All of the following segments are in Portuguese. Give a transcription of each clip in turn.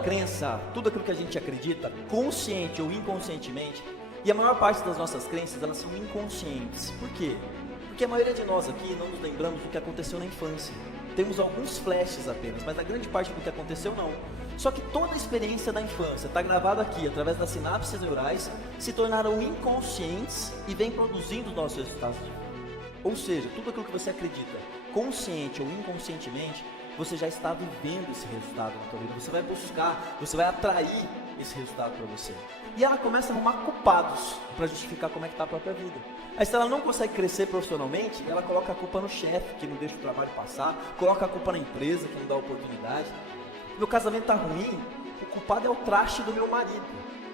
crença, tudo aquilo que a gente acredita, consciente ou inconscientemente, e a maior parte das nossas crenças, elas são inconscientes. Por quê? Porque a maioria de nós aqui não nos lembramos do que aconteceu na infância. Temos alguns flashes apenas, mas a grande parte do que aconteceu não. Só que toda a experiência da infância está gravada aqui, através das sinapses neurais, se tornaram inconscientes e vem produzindo os nossos resultados. Ou seja, tudo aquilo que você acredita, consciente ou inconscientemente, você já está vivendo esse resultado na tua vida. Você vai buscar, você vai atrair esse resultado para você. E ela começa a arrumar culpados para justificar como é que está a própria vida. Aí se ela não consegue crescer profissionalmente, ela coloca a culpa no chefe, que não deixa o trabalho passar, coloca a culpa na empresa, que não dá oportunidade. Meu casamento está ruim, o culpado é o traste do meu marido.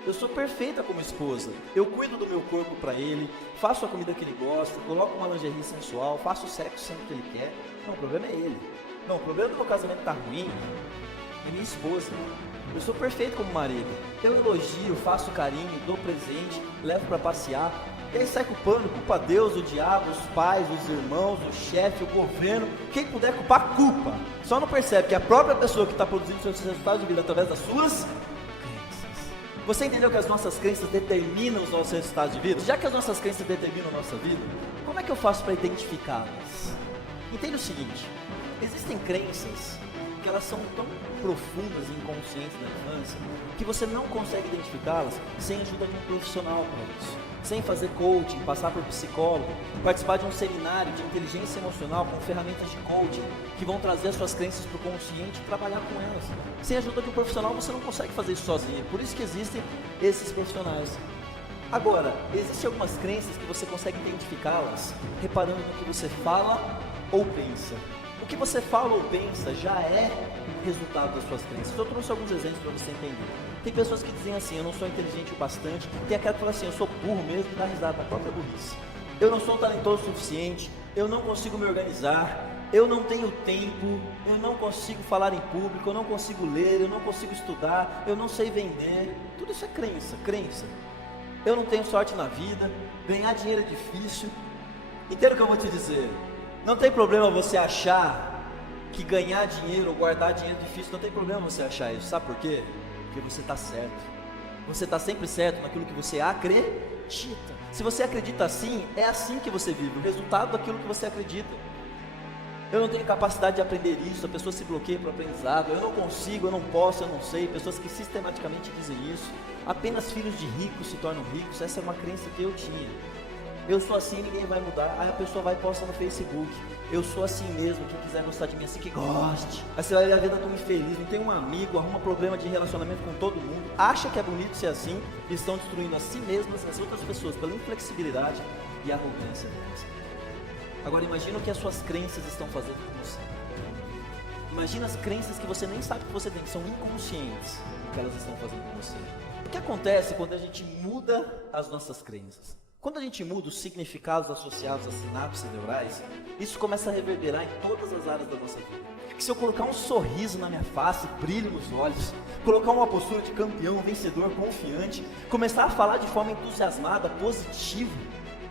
Eu sou perfeita como esposa, eu cuido do meu corpo para ele, faço a comida que ele gosta, coloco uma lingerie sensual, faço o sexo sempre que ele quer. Não, o problema é ele. Não, o problema do meu casamento está ruim é minha esposa. Eu sou perfeito como marido, eu elogio, faço carinho, dou presente, levo para passear. E aí sai culpando, culpa Deus, o diabo, os pais, os irmãos, o chefe, o governo. Quem puder culpar, culpa. Só não percebe que a própria pessoa que está produzindo seus resultados de vida através das suas crenças. Você entendeu que as nossas crenças determinam os nossos resultados de vida? Já que as nossas crenças determinam a nossa vida, como é que eu faço para identificá-las? Entenda o seguinte, existem crenças que elas são tão profundas e inconscientes na infância que você não consegue identificá-las sem a ajuda de um profissional para isso. Sem fazer coaching, passar por psicólogo, participar de um seminário de inteligência emocional com ferramentas de coaching que vão trazer as suas crenças para o consciente e trabalhar com elas. Sem a ajuda de um profissional você não consegue fazer isso sozinho, por isso que existem esses profissionais. Agora, existem algumas crenças que você consegue identificá-las reparando no que você fala ou pensa. O que você fala ou pensa já é resultado das suas crenças. Eu trouxe alguns exemplos para você entender. Tem pessoas que dizem assim, eu não sou inteligente o bastante. Tem aquela que fala assim, eu sou burro mesmo, e dá risada da própria burrice. Eu não sou talentoso o suficiente, eu não consigo me organizar, eu não tenho tempo, eu não consigo falar em público, eu não consigo ler, eu não consigo estudar, eu não sei vender. Tudo isso é crença. Eu não tenho sorte na vida, ganhar dinheiro é difícil. Entenda o que eu vou te dizer. Não tem problema você achar que ganhar dinheiro ou guardar dinheiro é difícil, não tem problema você achar isso. Sabe por quê? Porque você está certo. Você está sempre certo naquilo que você acredita. Se você acredita assim, é assim que você vive, o resultado daquilo que você acredita. Eu não tenho capacidade de aprender isso, a pessoa se bloqueia para o aprendizado, eu não consigo, eu não posso, eu não sei, pessoas que sistematicamente dizem isso. Apenas filhos de ricos se tornam ricos, essa é uma crença que eu tinha. Eu sou assim, ninguém vai mudar. Aí a pessoa vai e posta no Facebook, eu sou assim mesmo, quem quiser gostar de mim assim que goste. Aí você vai ver a vida tão infeliz, não tem um amigo, arruma problema de relacionamento com todo mundo, acha que é bonito ser assim, e estão destruindo a si mesmas e as outras pessoas pela inflexibilidade e arrogância delas. Agora imagina o que as suas crenças estão fazendo com você. Imagina as crenças que você nem sabe que você tem, que são inconscientes, o que elas estão fazendo com você. O que acontece quando a gente muda as nossas crenças? Quando a gente muda os significados associados às sinapses neurais, isso começa a reverberar em todas as áreas da nossa vida. Se eu colocar um sorriso na minha face, brilho nos olhos, colocar uma postura de campeão, vencedor, confiante, começar a falar de forma entusiasmada, positiva,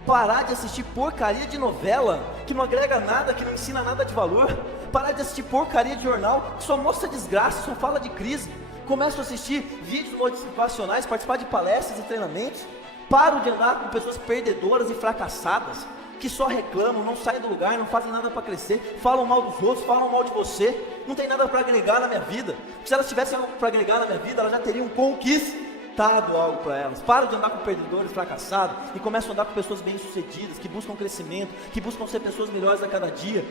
parar de assistir porcaria de novela, que não agrega nada, que não ensina nada de valor, parar de assistir porcaria de jornal, que só mostra desgraça, só fala de crise, começo a assistir vídeos motivacionais, participar de palestras e treinamentos, paro de andar com pessoas perdedoras e fracassadas, que só reclamam, não saem do lugar, não fazem nada para crescer, falam mal dos outros, falam mal de você, não tem nada para agregar na minha vida. Se elas tivessem algo para agregar na minha vida, elas já teriam conquistado algo para elas. Paro de andar com perdedores, fracassados, e começo a andar com pessoas bem-sucedidas, que buscam crescimento, que buscam ser pessoas melhores a cada dia,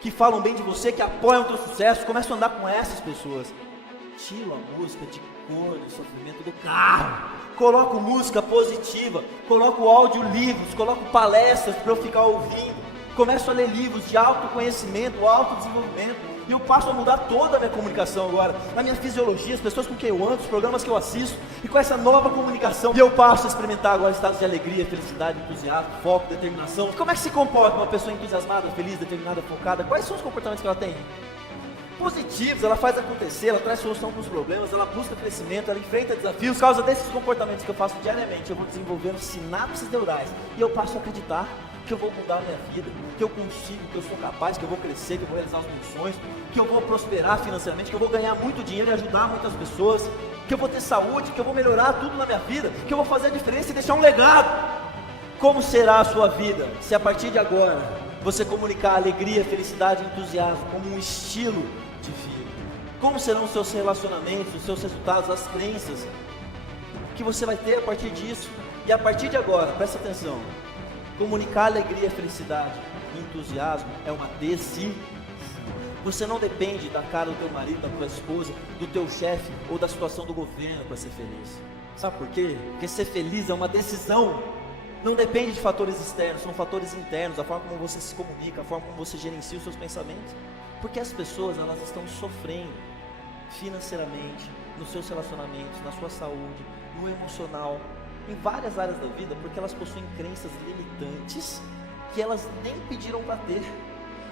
que falam bem de você, que apoiam o teu sucesso. Começo a andar com essas pessoas. Tiro a música de cor e sofrimento do carro, coloco música positiva, coloco audiolivros, coloco palestras para eu ficar ouvindo, começo a ler livros de autoconhecimento, autodesenvolvimento, e eu passo a mudar toda a minha comunicação agora, na minha fisiologia, as pessoas com quem eu ando, os programas que eu assisto, e com essa nova comunicação, eu passo a experimentar agora estados de alegria, felicidade, entusiasmo, foco, determinação. Como é que se comporta uma pessoa entusiasmada, feliz, determinada, focada? Quais são os comportamentos que ela tem? positivos, ela faz acontecer, ela traz solução para os problemas, ela busca crescimento, ela enfrenta desafios. Por causa desses comportamentos que eu faço diariamente, eu vou desenvolvendo sinapses neurais e eu passo a acreditar que eu vou mudar a minha vida, que eu consigo, que eu sou capaz, que eu vou crescer, que eu vou realizar os meus sonhos, que eu vou prosperar financeiramente, que eu vou ganhar muito dinheiro e ajudar muitas pessoas, que eu vou ter saúde, que eu vou melhorar tudo na minha vida, que eu vou fazer a diferença e deixar um legado. Como será a sua vida se a partir de agora você comunicar alegria, felicidade e entusiasmo como um estilo de vida? Como serão os seus relacionamentos, os seus resultados, as crenças que você vai ter a partir disso? E a partir de agora, presta atenção, comunicar alegria, felicidade e entusiasmo é uma decisão. Você não depende da cara do teu marido, da tua esposa, do teu chefe ou da situação do governo para ser feliz. Sabe por quê? Porque ser feliz é uma decisão. Não depende de fatores externos, são fatores internos, a forma como você se comunica, a forma como você gerencia os seus pensamentos. Porque as pessoas, elas estão sofrendo financeiramente, nos seus relacionamentos, na sua saúde, no emocional, em várias áreas da vida, porque elas possuem crenças limitantes que elas nem pediram para ter.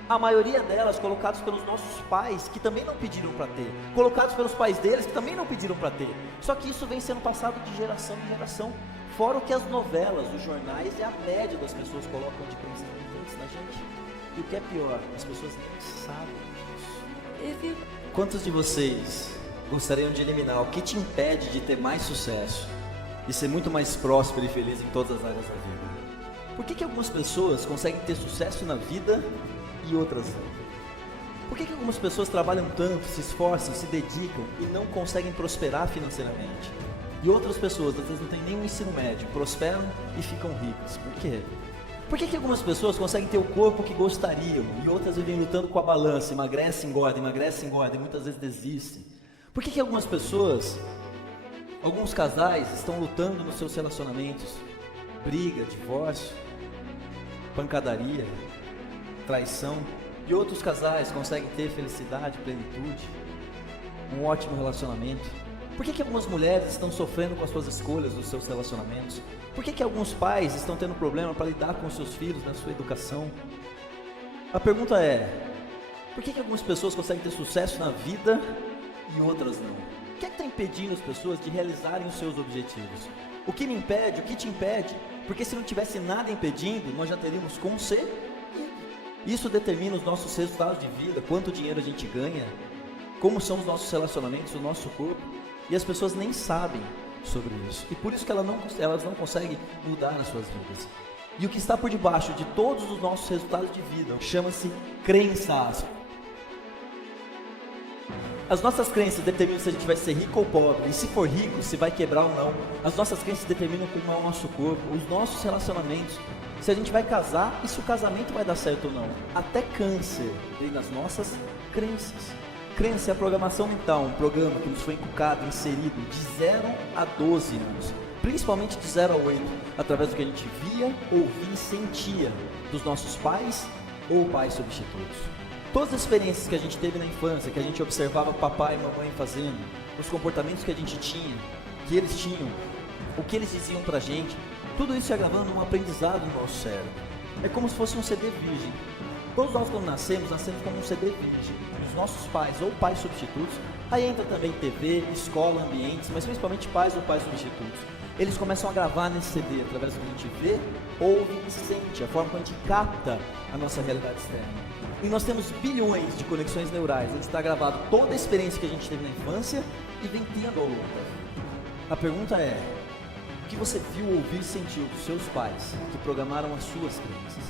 A maioria delas colocadas pelos nossos pais, que também não pediram para ter, colocados pelos pais deles, que também não pediram para ter. Só que isso vem sendo passado de geração em geração. Fora o que as novelas, os jornais e a média das pessoas colocam de crenças limitantes na gente. E o que é pior, as pessoas nem sabem disso. Quantos de vocês gostariam de eliminar o que te impede de ter mais sucesso e ser muito mais próspero e feliz em todas as áreas da vida? Por que algumas pessoas conseguem ter sucesso na vida e outras não? Por que algumas pessoas trabalham tanto, se esforçam, se dedicam e não conseguem prosperar financeiramente? E outras pessoas, às vezes não têm nenhum ensino médio, prosperam e ficam ricas. Por quê? Por que algumas pessoas conseguem ter o corpo que gostariam e outras vivem lutando com a balança, emagrecem, engordam e muitas vezes desistem? Por que algumas pessoas, alguns casais estão lutando nos seus relacionamentos? Briga, divórcio, pancadaria, traição. E outros casais conseguem ter felicidade, plenitude, um ótimo relacionamento. Por que algumas mulheres estão sofrendo com as suas escolhas, nos seus relacionamentos? Por que alguns pais estão tendo problema para lidar com os seus filhos na sua educação? A pergunta é, por que algumas pessoas conseguem ter sucesso na vida e outras não? O que está impedindo as pessoas de realizarem os seus objetivos? O que me impede? O que te impede? Porque se não tivesse nada impedindo, nós já teríamos como ser. Isso determina os nossos resultados de vida, quanto dinheiro a gente ganha, como são os nossos relacionamentos, o nosso corpo. E as pessoas nem sabem sobre isso. E por isso que elas não conseguem mudar nas suas vidas. E o que está por debaixo de todos os nossos resultados de vida chama-se crenças. As nossas crenças determinam se a gente vai ser rico ou pobre. E se for rico, se vai quebrar ou não. As nossas crenças determinam como é o nosso corpo, os nossos relacionamentos. Se a gente vai casar e se o casamento vai dar certo ou não. Até câncer vem das nossas crenças. Crença é a programação mental, um programa que nos foi inculcado, inserido de 0 a 12 anos, principalmente de 0 a 8, através do que a gente via, ouvia e sentia dos nossos pais ou pais substitutos. Todas as experiências que a gente teve na infância, que a gente observava papai e mamãe fazendo, os comportamentos que a gente tinha, que eles tinham, o que eles diziam pra gente, tudo isso ia gravando um aprendizado no nosso cérebro. É como se fosse um CD virgem. Todos nós quando nascemos como um CD virgem. Os nossos pais ou pais substitutos, aí entra também TV, escola, ambientes, mas principalmente pais ou pais substitutos. Eles começam a gravar nesse CD através do que a gente vê, ouve e sente, a forma como a gente capta a nossa realidade externa. E nós temos bilhões de conexões neurais, onde está gravado toda a experiência que a gente teve na infância e vem tendo ao longo da vida. A pergunta é, o que você viu, ouviu e sentiu dos seus pais que programaram as suas crenças?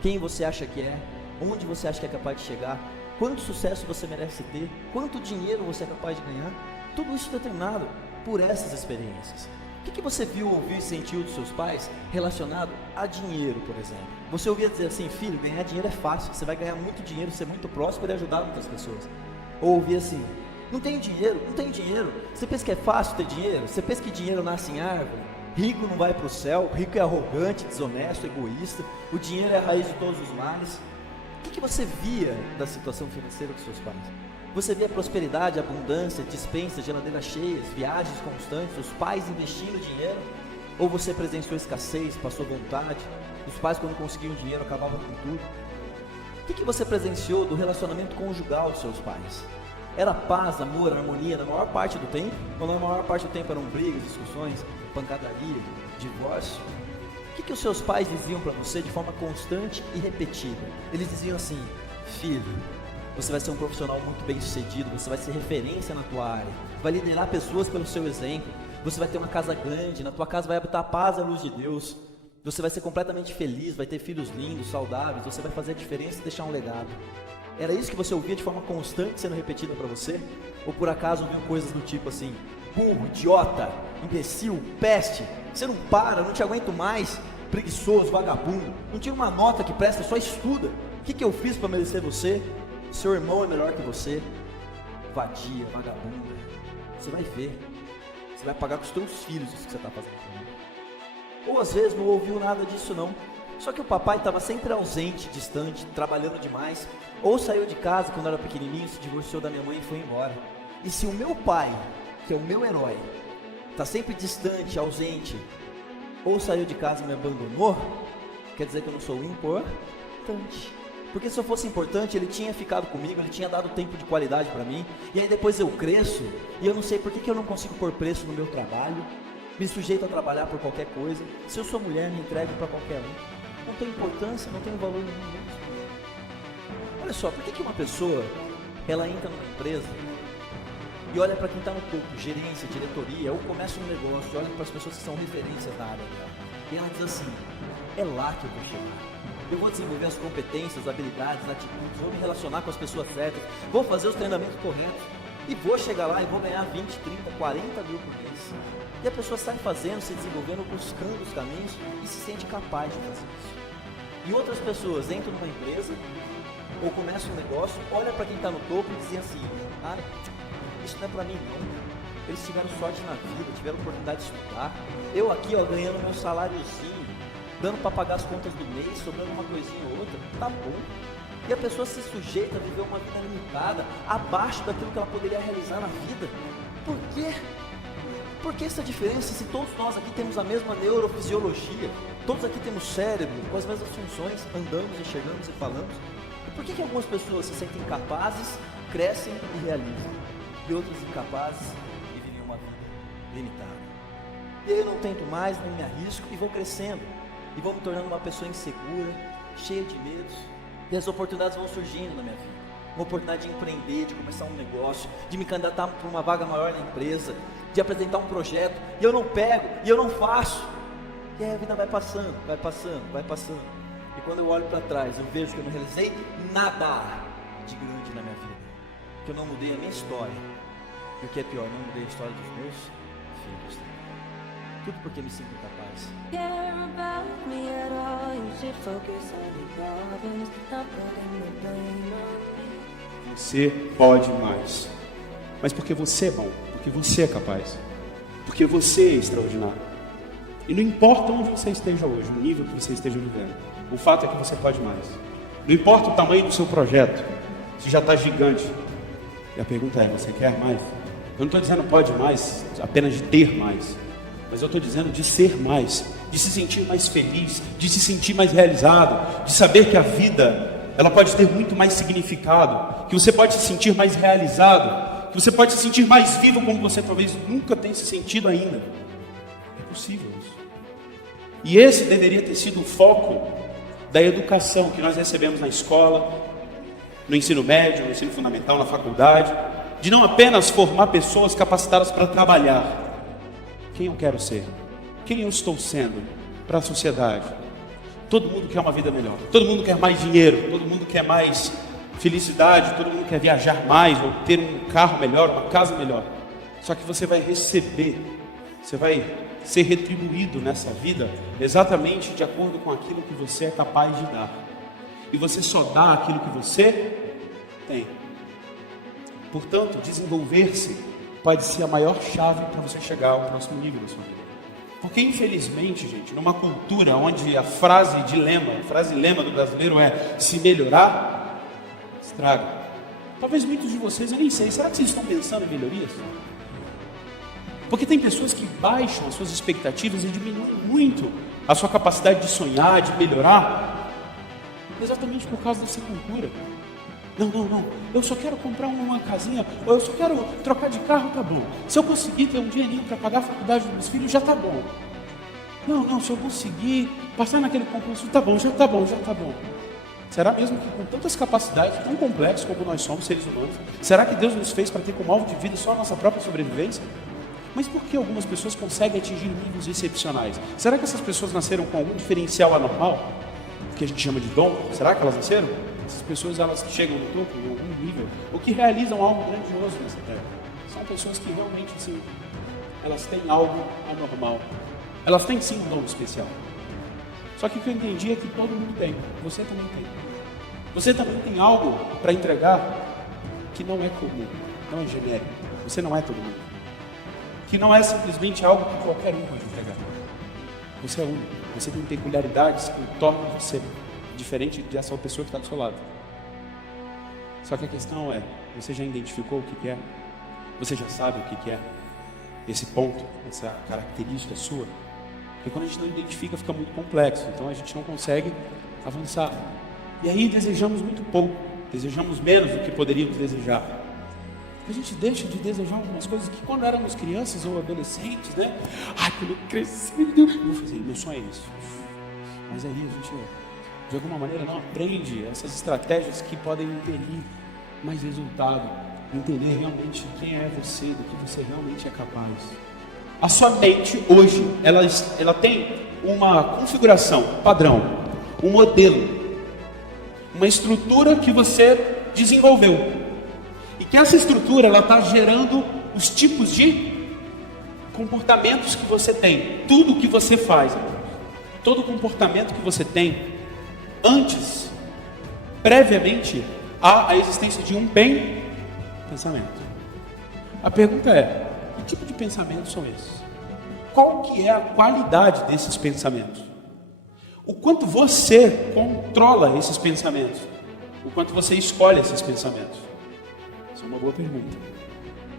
Quem você acha que é? Onde você acha que é capaz de chegar? Quanto sucesso você merece ter? Quanto dinheiro você é capaz de ganhar? Tudo isso determinado por essas experiências. O que você viu, ouviu e sentiu dos seus pais relacionado a dinheiro, por exemplo? Você ouvia dizer assim, filho, ganhar dinheiro é fácil, você vai ganhar muito dinheiro, ser muito próspero e ajudar muitas pessoas. Ou ouvia assim, não tenho dinheiro, não tenho dinheiro. Você pensa que é fácil ter dinheiro? Você pensa que dinheiro nasce em árvore? Rico não vai para o céu, rico é arrogante, desonesto, egoísta, o dinheiro é a raiz de todos os males. O que você via da situação financeira dos seus pais? Você via prosperidade, abundância, dispensa, geladeiras cheias, viagens constantes, os pais investindo dinheiro? Ou você presenciou escassez, passou vontade, os pais quando conseguiam dinheiro acabavam com tudo? O que você presenciou do relacionamento conjugal dos seus pais? Era paz, amor, harmonia na maior parte do tempo? Ou na maior parte do tempo eram brigas, discussões, pancadaria, divórcio? O que os seus pais diziam para você de forma constante e repetida? Eles diziam assim: filho, você vai ser um profissional muito bem sucedido, você vai ser referência na tua área, vai liderar pessoas pelo seu exemplo, você vai ter uma casa grande, na tua casa vai habitar a paz e a luz de Deus, você vai ser completamente feliz, vai ter filhos lindos, saudáveis, você vai fazer a diferença e deixar um legado. Era isso que você ouvia de forma constante sendo repetida para você? Ou por acaso ouviam coisas do tipo assim: burro, idiota, imbecil, peste, você não para, não te aguento mais, preguiçoso, vagabundo, não tira uma nota que presta, só estuda. O que eu fiz para merecer você? Seu irmão é melhor que você. Vadia, vagabunda. Você vai ver. Você vai pagar com os teus filhos isso que você está fazendo comigo. Ou às vezes não ouviu nada disso não. Só que o papai estava sempre ausente, distante, trabalhando demais. Ou saiu de casa quando era pequenininho, se divorciou da minha mãe e foi embora. E se o meu pai, que é o meu herói, está sempre distante, ausente, ou saiu de casa e me abandonou, quer dizer que eu não sou importante. Porque se eu fosse importante, ele tinha ficado comigo, ele tinha dado tempo de qualidade para mim. E aí depois eu cresço, e eu não sei por que eu não consigo pôr preço no meu trabalho, me sujeito a trabalhar por qualquer coisa. Se eu sou mulher, me entrego para qualquer um. Não tem importância, não tem valor nenhum. Olha só, por que uma pessoa, ela entra numa empresa e olha para quem está no topo, gerência, diretoria, ou começa um negócio, olha para as pessoas que são referências na área dela, e ela diz assim: é lá que eu vou chegar. Eu vou desenvolver as competências, habilidades, atitudes, vou me relacionar com as pessoas certas, vou fazer os treinamentos corretos e vou chegar lá e vou ganhar 20, 30, 40 mil por mês. E a pessoa sai fazendo, se desenvolvendo, buscando os caminhos e se sente capaz de fazer isso. E outras pessoas entram numa empresa ou começam um negócio, olham para quem está no topo e dizem assim: cara, isso não é para mim não. Eles tiveram sorte na vida, tiveram oportunidade de estudar. Eu aqui, ó, ganhando meu saláriozinho, dando para pagar as contas do mês, sobrando uma coisinha ou outra, tá bom. E a pessoa se sujeita a viver uma vida limitada, abaixo daquilo que ela poderia realizar na vida. Por quê? Por que essa diferença se todos nós aqui temos a mesma neurofisiologia? Todos aqui temos cérebro, com as mesmas funções, andamos, enxergamos e falamos. E por que algumas pessoas se sentem capazes, crescem e realizam, e outras incapazes e vivem uma vida limitada? E aí eu não tento mais, não me arrisco e vou crescendo. E vou me tornando uma pessoa insegura, cheia de medos. E as oportunidades vão surgindo na minha vida. Uma oportunidade de empreender, de começar um negócio, de me candidatar para uma vaga maior na empresa, de apresentar um projeto. E eu não pego, e eu não faço. E aí a vida vai passando, vai passando, vai passando. E quando eu olho para trás, eu vejo que eu não realizei nada de grande na minha vida. Que eu não mudei a minha história. E o que é pior, não mudei a história dos meus filhos. Tudo porque me sinto capaz. Você pode mais. Mas porque você é bom, porque você é capaz, porque você é extraordinário. E não importa onde você esteja hoje, o nível que você esteja vivendo, o fato é que você pode mais. Não importa o tamanho do seu projeto, se já está gigante. E a pergunta é: você quer mais? Eu não estou dizendo pode mais apenas de ter mais, mas eu estou dizendo de ser mais, de se sentir mais feliz, de se sentir mais realizado, de saber que a vida, ela pode ter muito mais significado, que você pode se sentir mais realizado, que você pode se sentir mais vivo como você talvez nunca tenha se sentido ainda. É possível isso. E esse deveria ter sido o foco da educação que nós recebemos na escola, no ensino médio, no ensino fundamental, na faculdade, de não apenas formar pessoas capacitadas para trabalhar. Quem eu quero ser? Quem eu estou sendo para a sociedade? Todo mundo quer uma vida melhor, todo mundo quer mais dinheiro, todo mundo quer mais felicidade, todo mundo quer viajar mais, ou ter um carro melhor, uma casa melhor. Só que você vai receber, você vai ser retribuído nessa vida exatamente de acordo com aquilo que você é capaz de dar. E você só dá aquilo que você tem. Portanto, desenvolver-se pode ser a maior chave para você chegar ao próximo nível da sua vida. Porque infelizmente, gente, numa cultura onde a frase lema do brasileiro é: se melhorar, estraga. Talvez muitos de vocês, eu nem sei, será que vocês estão pensando em melhorias? Porque tem pessoas que baixam as suas expectativas e diminuem muito a sua capacidade de sonhar, de melhorar, exatamente por causa dessa cultura. Não, eu só quero comprar uma casinha, ou eu só quero trocar de carro, tá bom. Se eu conseguir ter um dinheirinho para pagar a faculdade dos meus filhos, já tá bom. Não, se eu conseguir passar naquele concurso, tá bom, já tá bom. Será mesmo que com tantas capacidades tão complexas como nós somos, seres humanos, será que Deus nos fez para ter como alvo de vida só a nossa própria sobrevivência? Mas por que algumas pessoas conseguem atingir níveis excepcionais? Será que essas pessoas nasceram com algum diferencial anormal? Que a gente chama de dom? Será que elas nasceram? Essas pessoas, elas chegam no topo, em algum nível, ou que realizam algo grandioso nessa terra. São pessoas que realmente, sim, elas têm algo anormal. Elas têm, sim, um dom especial. Só que o que eu entendi é que todo mundo tem. Você também tem. Você também tem algo para entregar que não é comum, não é genérico. Você não é todo mundo. Que não é simplesmente algo que qualquer um pode entregar. Você é único. Você tem peculiaridades que tornam você diferente dessa pessoa que está do seu lado. Só que a questão é, você já identificou o que é? Você já sabe o que é? Esse ponto, essa característica sua? Porque quando a gente não identifica, fica muito complexo. Então a gente não consegue avançar. E aí desejamos muito pouco. Desejamos menos do que poderíamos desejar. A gente deixa de desejar algumas coisas que quando éramos crianças ou adolescentes, né? Quando eu cresci, eu vou fazer, meu sonho é isso. Mas aí a gente, de alguma maneira, não aprende essas estratégias que podem impedir mais resultado. Entender realmente quem é você, do que você realmente é capaz. A sua mente, hoje, ela tem uma configuração padrão, um modelo, uma estrutura que você desenvolveu. E que essa estrutura, ela está gerando os tipos de comportamentos que você tem. Tudo que você faz, todo comportamento que você tem, antes, previamente, há a existência de um pensamento. A pergunta é, que tipo de pensamentos são esses? Qual que é a qualidade desses pensamentos? O quanto você controla esses pensamentos? O quanto você escolhe esses pensamentos? Essa é uma boa pergunta.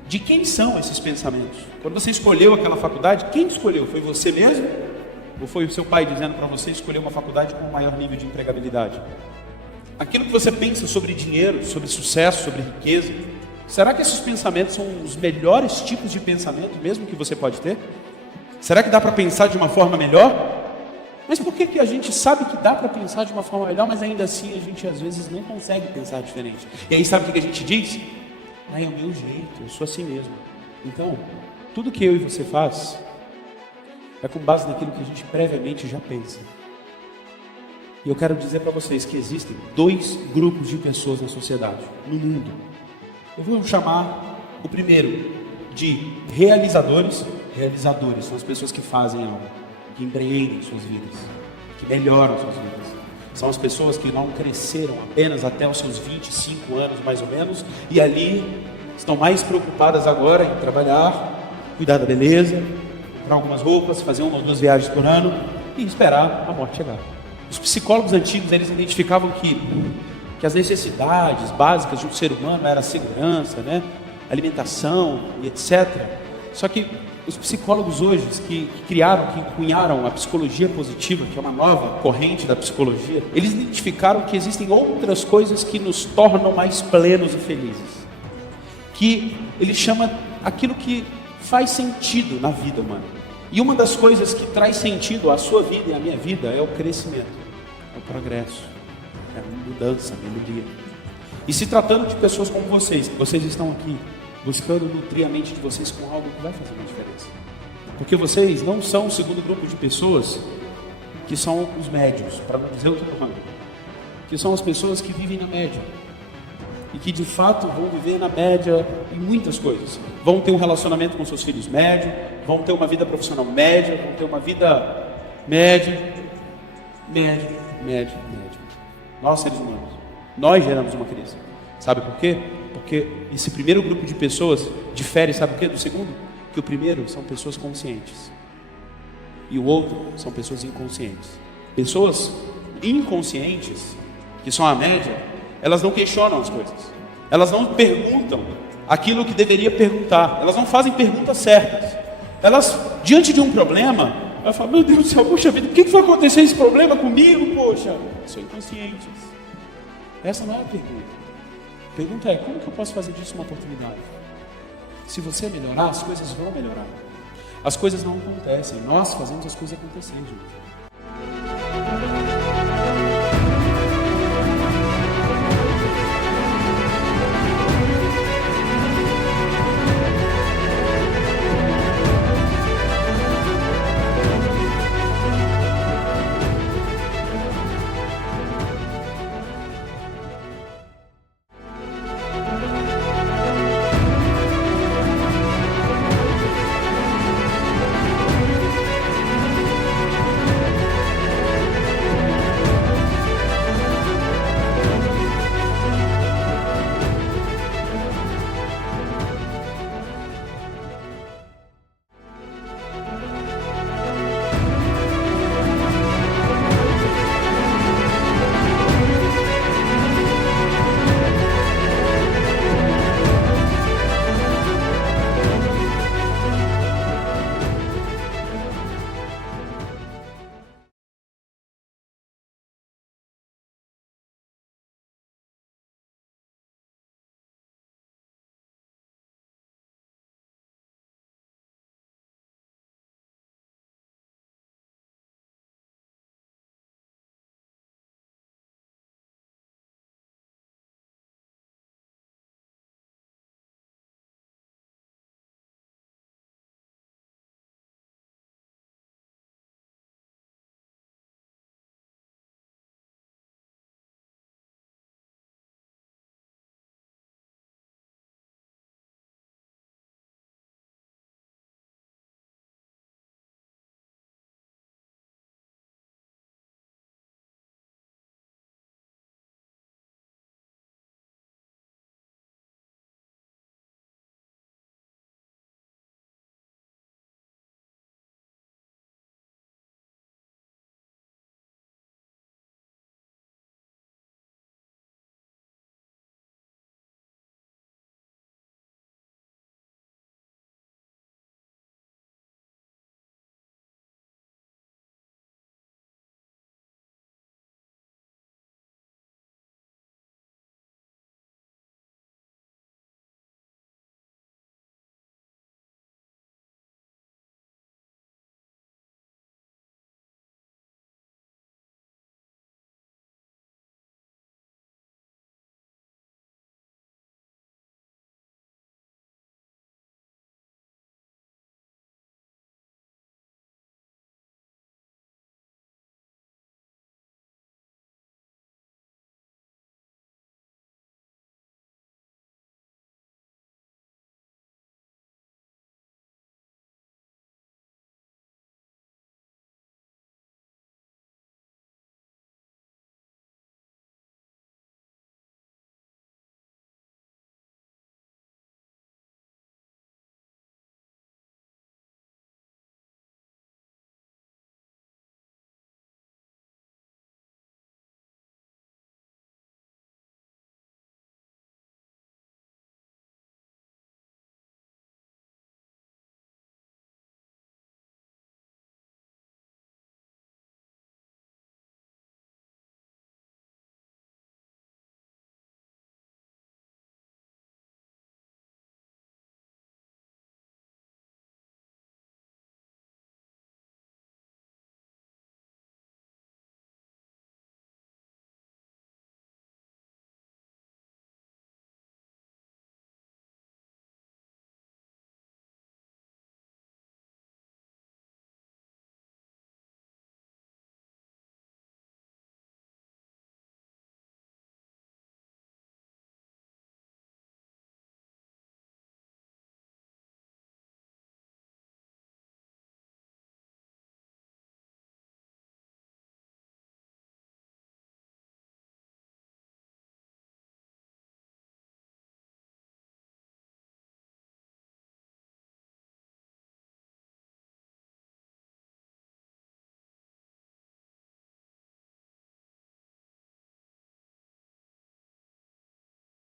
De quem são esses pensamentos? Quando você escolheu aquela faculdade, quem escolheu? Foi você mesmo? Ou foi o seu pai dizendo para você escolher uma faculdade com um maior nível de empregabilidade? Aquilo que você pensa sobre dinheiro, sobre sucesso, sobre riqueza, será que esses pensamentos são os melhores tipos de pensamento mesmo que você pode ter? Será que dá para pensar de uma forma melhor? Mas por que a gente sabe que dá para pensar de uma forma melhor, mas ainda assim a gente às vezes não consegue pensar diferente? E aí sabe o que a gente diz? É o meu jeito, eu sou assim mesmo. Então, tudo que eu e você faz é com base naquilo que a gente previamente já pensa. E eu quero dizer para vocês que existem 2 grupos de pessoas na sociedade, no mundo. Eu vou chamar o primeiro de realizadores. Realizadores são as pessoas que fazem algo, que empreendem suas vidas, que melhoram suas vidas. São as pessoas que não cresceram apenas até os seus 25 anos, mais ou menos, e ali estão mais preocupadas agora em trabalhar, cuidar da beleza, comprar algumas roupas, fazer 1 ou 2 viagens por ano e esperar a morte chegar. Os psicólogos antigos, eles identificavam que as necessidades básicas de um ser humano era a segurança, né? Alimentação e etc. Só que os psicólogos hoje que cunharam a psicologia positiva, que é uma nova corrente da psicologia, eles identificaram que existem outras coisas que nos tornam mais plenos e felizes. Que ele chama aquilo que faz sentido na vida humana. E uma das coisas que traz sentido à sua vida e à minha vida é o crescimento, é o progresso, é a mudança, a melhoria. E se tratando de pessoas como vocês, que vocês estão aqui buscando nutrir a mente de vocês com algo que vai fazer uma diferença. Porque vocês não são o segundo grupo de pessoas que são os médios, para não dizer outro nome, que são as pessoas que vivem na média e que de fato vão viver na média em muitas coisas. Vão ter um relacionamento com seus filhos médio, vão ter uma vida profissional média, vão ter uma vida média. Nós, seres humanos, nós geramos uma crise. Sabe por quê? Porque esse primeiro grupo de pessoas difere, sabe o quê? Do segundo? Que o primeiro são pessoas conscientes e o outro são pessoas inconscientes. Pessoas inconscientes, que são a média, elas não questionam as coisas, elas não perguntam aquilo que deveria perguntar, elas não fazem perguntas certas. Elas, diante de um problema, elas falam, meu Deus do céu, poxa vida, por que vai acontecer esse problema comigo, poxa? São inconscientes. Essa não é a pergunta. A pergunta é, como que eu posso fazer disso uma oportunidade? Se você melhorar, as coisas vão melhorar. As coisas não acontecem, nós fazemos as coisas acontecerem, gente.